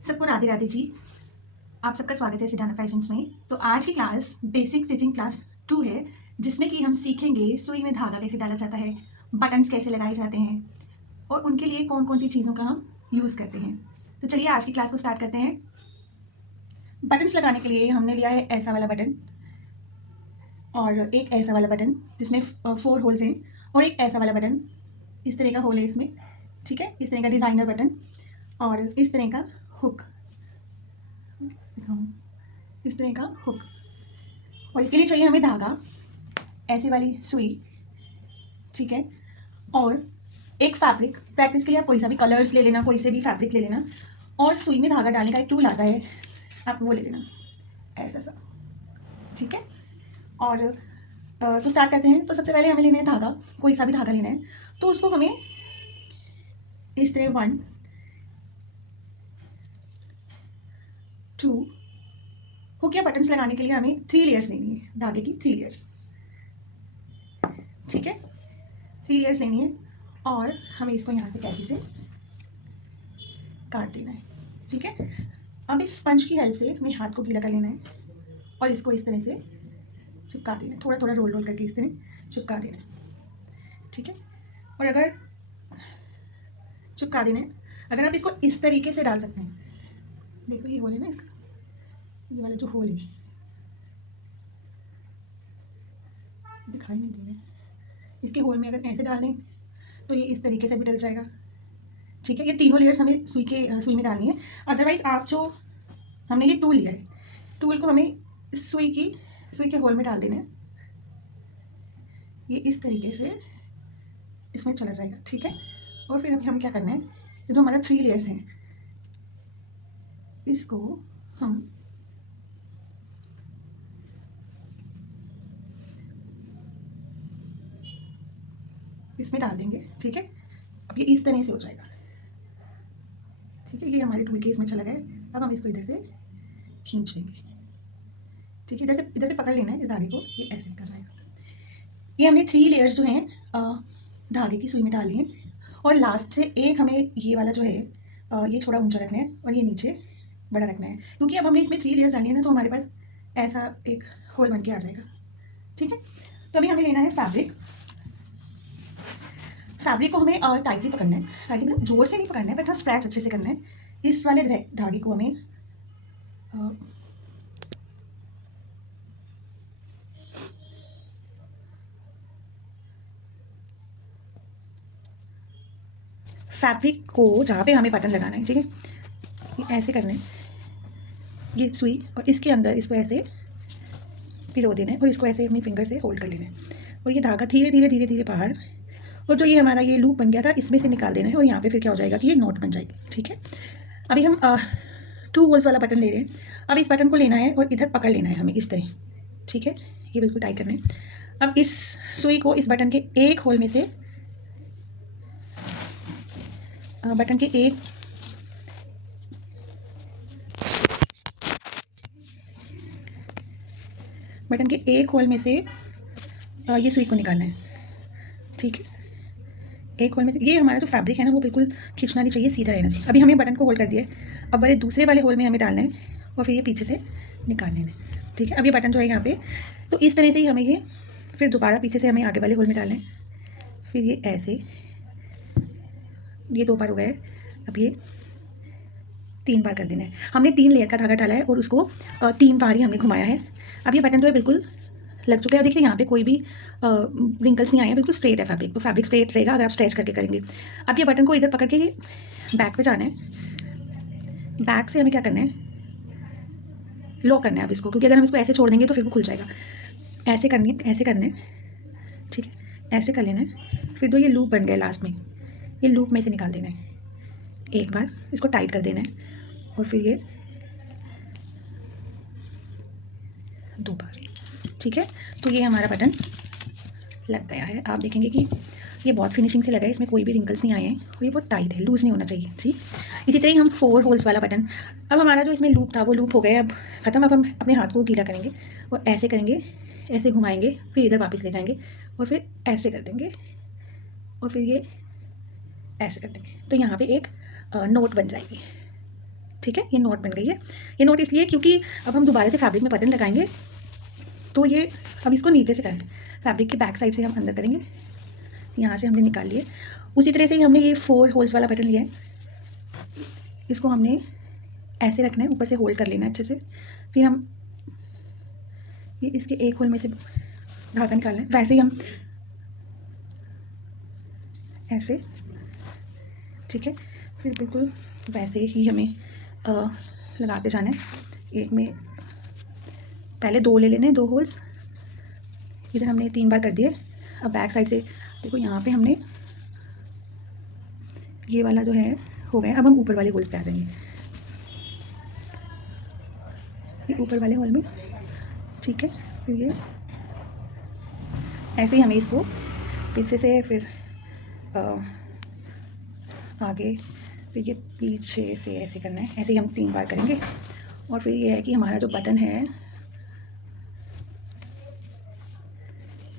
सबको राधे राधे जी। आप सबका स्वागत है सिडाना फैशंस में। तो आज की क्लास बेसिक स्टिचिंग क्लास 2 है, जिसमें कि हम सीखेंगे सुई में धागा कैसे डाला जाता है, बटन्स कैसे लगाए जाते हैं और उनके लिए कौन कौन सी चीज़ों का हम यूज़ करते हैं। तो चलिए आज की क्लास को स्टार्ट करते हैं। बटन्स लगाने के लिए हमने लिया है ऐसा वाला बटन और एक ऐसा वाला बटन जिसमें 4 होल्स हैं, और एक ऐसा वाला बटन, इस तरह का होल है इसमें, ठीक है, इस तरह का डिज़ाइनर बटन, और इस तरह का हुक, इस तरह का हुक। और इसके लिए चाहिए हमें धागा, ऐसी वाली सुई, ठीक है, और एक फैब्रिक। प्रैक्टिस के लिए आप कोई सा भी कलर्स ले लेना, कोई से भी फैब्रिक ले लेना, और सुई में धागा डालने का एक टूल आता है, आप वो ले लेना, ऐसा सा, ठीक है। और तो स्टार्ट करते हैं। तो सबसे पहले हमें लेना है धागा, कोई सा भी धागा लेना है। तो उसको हमें इस तरह 1 2 हुक या बटन्स लगाने के लिए हमें 3 लेयर्स लेनी है, धागे की 3 लेयर्स, ठीक है, 3 लेयर्स लेनी है। और हमें इसको यहाँ से कैंची से काट देना है, ठीक है। अब इस स्पंज की हेल्प से हमें हाथ को गीला कर लेना है और इसको इस तरह से चिपका देना है, थोड़ा थोड़ा रोल रोल करके इस तरह चिपका देना है, ठीक है। और अगर चिपका देना है, अगर आप इसको इस तरीके से डाल सकते हैं, देखो ये होल है ना इसका, ये वाला जो होल है, दिखाई नहीं दे रहा है, इसके होल में अगर ऐसे डाल दें तो ये इस तरीके से भी डल जाएगा, ठीक है। ये तीनों लेयर्स हमें सुई में डालनी है। अदरवाइज आप जो हमने ये टूल लिया है, टूल को हमें सुई के होल में डाल देना है, ये इस तरीके से इसमें चला जाएगा, ठीक है। और फिर अभी हमें क्या करना है, ये जो हमारा 3 लेयर्स हैं, इसको हम इसमें डाल देंगे, ठीक है। अब ये इस तरह से हो जाएगा, ठीक है। ये हमारे टूल के इसमें चला गया। अब हम इसको इधर से खींच देंगे, ठीक है, इधर से पकड़ लेना है इस धागे को, ये ऐसे निकल जाएगा। ये हमने 3 लेयर्स जो हैं धागे की सुई में डाल लिए, और लास्ट से एक हमें ये वाला जो है ये थोड़ा ऊंचा रखना है और ये नीचे बड़ा रखना है, क्योंकि अब हमने इसमें 3 लेयर्स डाली है ना, तो हमारे पास ऐसा एक होल बन के आ जाएगा, ठीक है। तो अभी हमें लेना है फैब्रिक। फैब्रिक को हमें टाइटली पकड़ना है, टाइटली मतलब जोर से नहीं पकड़ना है, बट हाँ स्ट्रैच अच्छे से करना है। इस वाले धागे को हमें फैब्रिक को जहाँ पे हमें बटन लगाना है, ठीक है, ये ऐसे करना है, ये सुई और इसके अंदर इसको ऐसे पिरो देना है और इसको ऐसे अपनी फिंगर से होल्ड कर लेना है, और ये धागा धीरे धीरे धीरे धीरे बाहर, और जो ये हमारा ये लूप बन गया था इसमें से निकाल देना है, और यहाँ पे फिर क्या हो जाएगा कि ये नॉट बन जाएगी, ठीक है। अभी हम 2 होल्स वाला बटन ले रहे हैं। अब इस बटन को लेना है और इधर पकड़ लेना है हमें इस तरह, ठीक है, ये बिल्कुल टाइट करना है। अब इस सुई को इस बटन के एक होल में से बटन के एक होल में से ये सुई को निकालना है, ठीक है। एक होल में से ये हमारा जो फैब्रिक है ना, वो बिल्कुल खींचना नहीं चाहिए, सीधा रहना चाहिए। अभी हमें बटन को होल्ड कर दिया है, अब वाले दूसरे वाले होल में हमें डालना है और फिर ये पीछे से निकाल लेना है, ठीक है। अब ये बटन जो है यहाँ पे, तो इस तरह से ही हमें ये फिर दोबारा पीछे से हमें आगे वाले होल में डालना है, फिर ये ऐसे, ये 2 बार हो गए, अब ये 3 बार कर देना है। हमने 3 लेयर का धागा डाला है और उसको 3 बार ही हमने घुमाया है। अब ये बटन जो है बिल्कुल लग चुका है, देखिए यहाँ पे कोई भी रिंकल्स नहीं आए हैं, बिल्कुल स्ट्रेट है फैब्रिक, तो फैब्रिक स्ट्रेट रहेगा अगर आप स्ट्रेच करके करेंगे। अब ये बटन को इधर पकड़ के ये बैक पे जाना है, बैक से हमें क्या करना है, लॉक करना है अब इसको, क्योंकि अगर हम इसको ऐसे छोड़ देंगे तो फिर वो खुल जाएगा। ऐसे करनी है, ऐसे करना है, ठीक है, ऐसे कर लेना है। फिर जो ये लूप बन गया लास्ट में, ये लूप में से निकाल देना है, एक बार इसको टाइट कर देना है और फिर ये 2 बार, ठीक है। तो ये हमारा बटन लग गया है। आप देखेंगे कि ये बहुत फिनिशिंग से लगा है, इसमें कोई भी रिंकल्स नहीं आए हैं और ये बहुत टाइट है, लूज़ नहीं होना चाहिए, ठीक। इसी तरह ही हम 4 होल्स वाला बटन, अब हमारा जो इसमें लूप था वो लूप हो गया, अब ख़त्म। अब हम अपने हाथ को गीला करेंगे और ऐसे करेंगे, ऐसे घुमाएंगे, फिर इधर वापस ले जाएंगे और फिर ऐसे कर देंगे और फिर ये ऐसे कर देंगे, तो यहाँ पे एक नोट बन जाएगी, ठीक है, ये नॉट बन गई है। ये नॉट इसलिए क्योंकि अब हम दोबारा से फैब्रिक में बटन लगाएंगे तो ये, अब इसको नीचे से करेंगे, फैब्रिक की बैक साइड से हम अंदर करेंगे, यहाँ से हमने निकाल लिए। उसी तरह से ही हमने ये 4 होल्स वाला बटन लिया है, इसको हमने ऐसे रखना है, ऊपर से होल्ड कर लेना है अच्छे से। फिर हम ये इसके एक होल में से धागा निकालना है, वैसे ही हम ऐसे, ठीक है। फिर बिल्कुल वैसे ही हमें लगाते जाना है। एक में पहले 2 ले लेने हैं, 2 होल्स, इधर हमने 3 बार कर दिए। अब बैक साइड से देखो, यहाँ पे हमने ये वाला जो है हो गया। अब हम ऊपर वाले होल्स पे आ जाएंगे, ये ऊपर वाले होल में, ठीक है। फिर ये ऐसे ही हमें इसको पीछे से फिर आगे, फिर ये पीछे से ऐसे करना है। ऐसे ही हम 3 बार करेंगे। और फिर ये है कि हमारा जो बटन है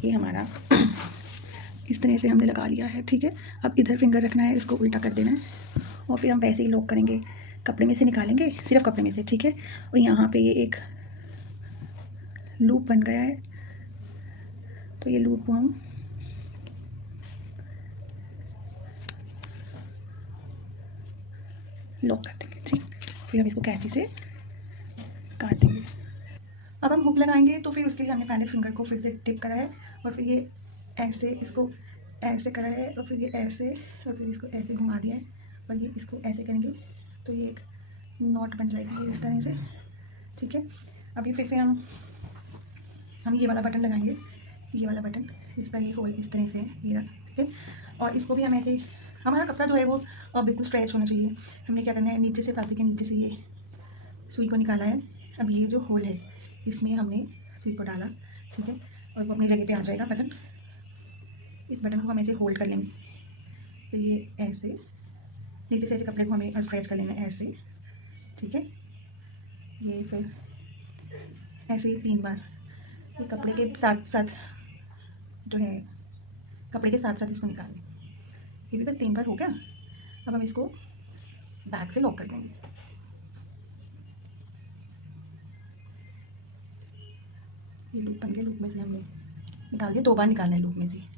ये हमारा इस तरह से हमने लगा लिया है, ठीक है। अब इधर फिंगर रखना है, इसको उल्टा कर देना है और फिर हम वैसे ही लॉक करेंगे, कपड़े में से निकालेंगे, सिर्फ कपड़े में से, ठीक है। और यहाँ पे ये एक लूप बन गया है, तो ये लूप को हम लॉक कर देंगे, ठीक। फिर हम इसको कैंची से काट देंगे। अब हम हुक लगाएंगे, तो फिर उसके लिए हमने पहले फिंगर को फिर से टिप करा है और फिर ये ऐसे इसको ऐसे करा है और फिर ये ऐसे और फिर इसको ऐसे घुमा दिया है और ये इसको ऐसे करेंगे तो ये एक नॉट बन जाएगी इस तरह से, ठीक है। अभी फिर से हम ये वाला बटन लगाएंगे, ये वाला बटन, इसका ये होल इस तरह से है, ये रहा, ठीक है। और इसको भी हम ऐसे, हमारा कपड़ा जो है वो बिल्कुल स्ट्रेच होना चाहिए। हमने क्या करना है, नीचे से फैब्रिक के नीचे से ये सुई को निकाला है। अब ये जो होल है इसमें हमने सुई को डाला, ठीक है, और वो अपनी जगह पे आ जाएगा बटन। इस बटन को हम ऐसे होल्ड कर लेंगे, फिर ये ऐसे नीचे से ऐसे कपड़े को हमें स्ट्रेच कर लेना है ऐसे, ठीक है। ये फिर ऐसे ही 3 बार ये कपड़े के साथ साथ जो है, कपड़े के साथ साथ इसको निकाल लें। ये भी बस 3 बार हो गया। अब हम इसको बैक से लॉक कर देंगे। ये लूप बन गया, लूप में से हमने निकाल दिया, 2 बार निकालना है लूप में से।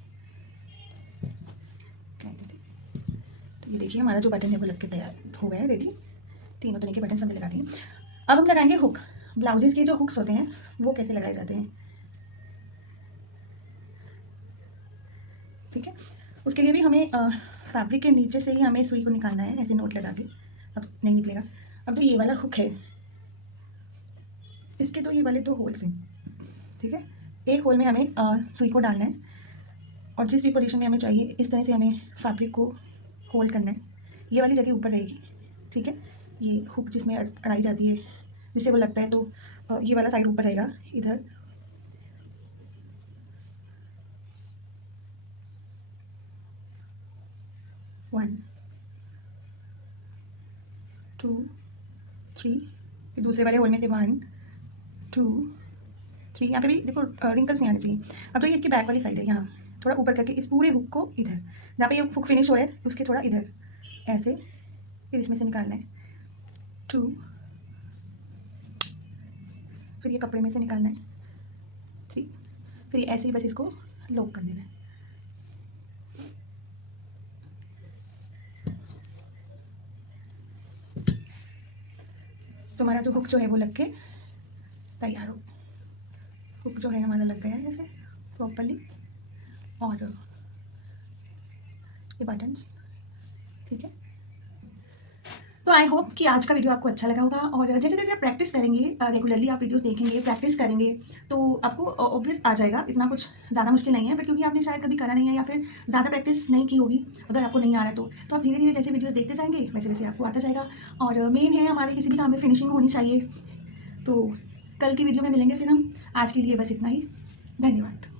तो ये देखिए हमारा जो बटन है वो लग के तैयार हो गया है, रेडी। तीनों तरह के बटन हमने लगा दिए। अब हम लगाएंगे हुक। ब्लाउजेज़ के जो हुक्स होते हैं वो कैसे लगाए जाते हैं, ठीक है। उसके लिए भी हमें फैब्रिक के नीचे से ही हमें सुई को निकालना है, ऐसे नोट लगा के। अब नहीं निकलेगा। अब जो ये वाला हुक है इसके तो ये वाले 2 होल्स हैं, ठीक है। एक होल में हमें सुई को डालना है और जिस भी पोजीशन में हमें चाहिए इस तरह से हमें फैब्रिक को होल्ड करना है। ये वाली जगह ऊपर रहेगी, ठीक है। ये हुक जिसमें अड़ाई जाती है, जिससे वो लगता है, तो ये वाला साइड ऊपर रहेगा। इधर वन, 2, 3, फिर दूसरे वाले होल में से 1, 2, 3। यहाँ पे भी देखो रिंकल्स नहीं आने चाहिए। अब तो ये इसकी बैक वाली साइड है, यहाँ थोड़ा ऊपर करके इस पूरे हुक को इधर, जहाँ पे ये हुक फिनिश हो रहा है उसके थोड़ा इधर ऐसे, फिर इसमें से निकालना है 2, फिर ये कपड़े में से निकालना है 3, फिर ये ऐसे ही बस इसको लॉक कर देना है। तो हमारा जो हुक जो है वो लग के तैयार हो गया। हुक जो है हमारा लग गया है ऐसे प्रॉपर्ली, और ये बटन्स, ठीक है। तो आई होप कि आज का वीडियो आपको अच्छा लगा होगा। और जैसे जैसे आप प्रैक्टिस करेंगे, रेगुलरली आप वीडियोस देखेंगे, प्रैक्टिस करेंगे, तो आपको ऑब्वियस आ जाएगा। इतना कुछ ज़्यादा मुश्किल नहीं है, बट क्योंकि आपने शायद कभी करा नहीं है या फिर ज़्यादा प्रैक्टिस नहीं की होगी, अगर आपको नहीं आ रहा है तो आप धीरे धीरे जैसे वीडियोज़ देखते जाएंगे वैसे वैसे आपको आता जाएगा। और मेन है हमारे किसी भी काम में फिनिशिंग होनी चाहिए। तो कल की वीडियो में मिलेंगे फिर हम। आज के लिए बस इतना ही। धन्यवाद।